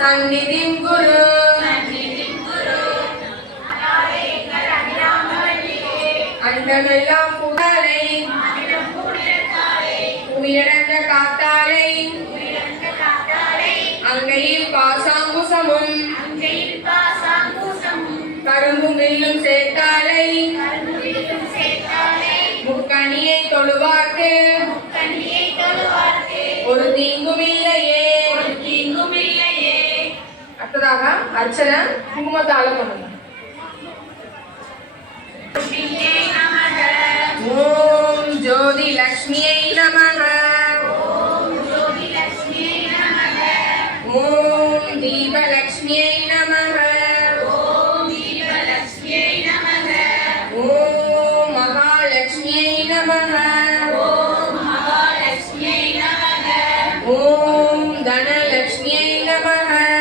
சந்நிதிம் குரு அண்டமெல்லாம் புகழை உயிரந்த காத்தாலை அங்கையில் பாசாங்குசமும் கரும்பும் வில்லும் சேர்த்தாலை முக்கணியை தொழுவார்க்கு ஒரு தீங்கும் இல்லையே. அடுத்ததாக அர்ச்சனை குங்குமத்தால பண்ணுங்க. ஓம் ஜோதி லக்ஷ்மியை நமக. ஓம் தீபலக்ஷ்மியை நமக. ஓம் மகாலட்சுமியை நமக. ஓம் தனலக்ஷ்மியை நமக.